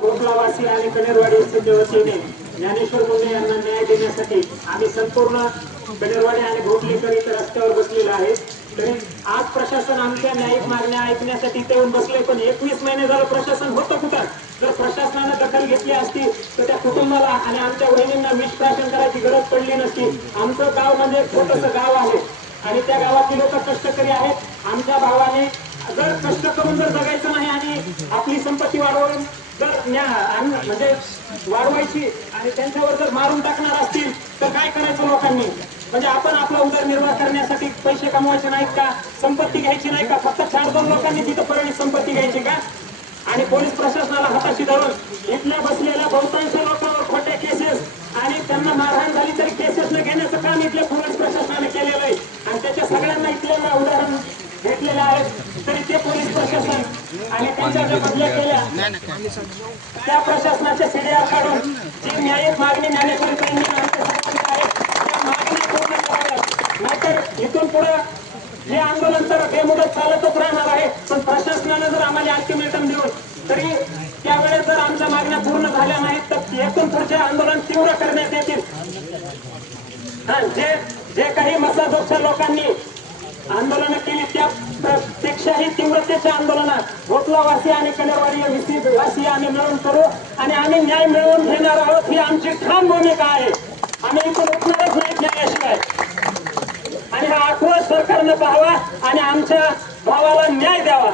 भोसलावासी आणि कनेरवाडी यांच्या वतीने ज्ञानेश्वर मुंडे यांना न्याय देण्यासाठी आम्ही संपूर्ण कनेरवाडी आणि भोसलेकर इथं रस्त्यावर बसलेलो आहे. तरी आज प्रशासन आमच्या न्यायिक मागण्या ऐकण्यासाठी इथे येऊन बसले पण एकवीस महिने झालं प्रशासन होतं कुठं? जर प्रशासनानं दखल घेतली असती तर त्या कुटुंबाला आणि आमच्या वहिनींना विश्वासन करायची गरज पडली नसती. आमचं गाव म्हणजे छोटंसं गाव आहे. आणि त्या गावातील लोक कष्टकरी आहेत. आमच्या भावाने जर कष्ट करून जर जगायचं नाही आणि आपली संपत्ती वाढवून जर म्हणजे वाढवायची आणि त्यांच्यावर जर मारून टाकणार असतील तर काय करायचं लोकांनी? म्हणजे आपण आपला उदरनिर्वाह करण्यासाठी पैसे कमवायचे नाहीत का? संपत्ती घ्यायची नाही का? फक्त चार दोन लोकांनी तिथं परिणित संपत्ती घ्यायची का? आणि पोलीस प्रशासनाला हाताशी धरून इथल्या बसलेल्या बहुतांश लोकांवर खोट्या केसेस आणि त्यांना मारहाण झाली तरी केसेस न घेण्याचं काम इथल्या पोलीस प्रशासनाने केलेलं आहे आणि त्याच्या सगळ्यांना इथल्या उदाहरण घेतलेलं आहे. तरी ते पोलीस प्रशासन आणि त्यांच्या ज्या बदल्या केल्या त्या प्रशासनाच्या सीडीआर काढून जी न्यायिक मागणी ज्ञानेश्वरीपर्यंत आहे त्या मागण्या पूर्ण नाहीतर इथून पुढे हे आंदोलन तर बेमुदत चालतच राहणार आहे. पण प्रशासनानं जर आम्हाला अल्टिमेटम देऊन तरी त्यावेळेस जर आमच्या मागण्या पूर्ण झाल्या नाहीत तर एकूण पुढचे आंदोलन तीव्र करण्यात येतील. जे जे काही मसाजोगच्या लोकांनी प्रत्यक्षाही आंदोलनात भोसलावासी आणि कनेरवाडी वासी आम्ही मिळून करू आणि आम्ही न्याय मिळवून घेणार आहोत ही आमची ठाम भूमिका आहे. आम्ही इथून उठणारच नाही न्यायाशिवाय. आणि हा आक्रोश सरकारनं पाहावा आणि आमच्या भावाला न्याय द्यावा.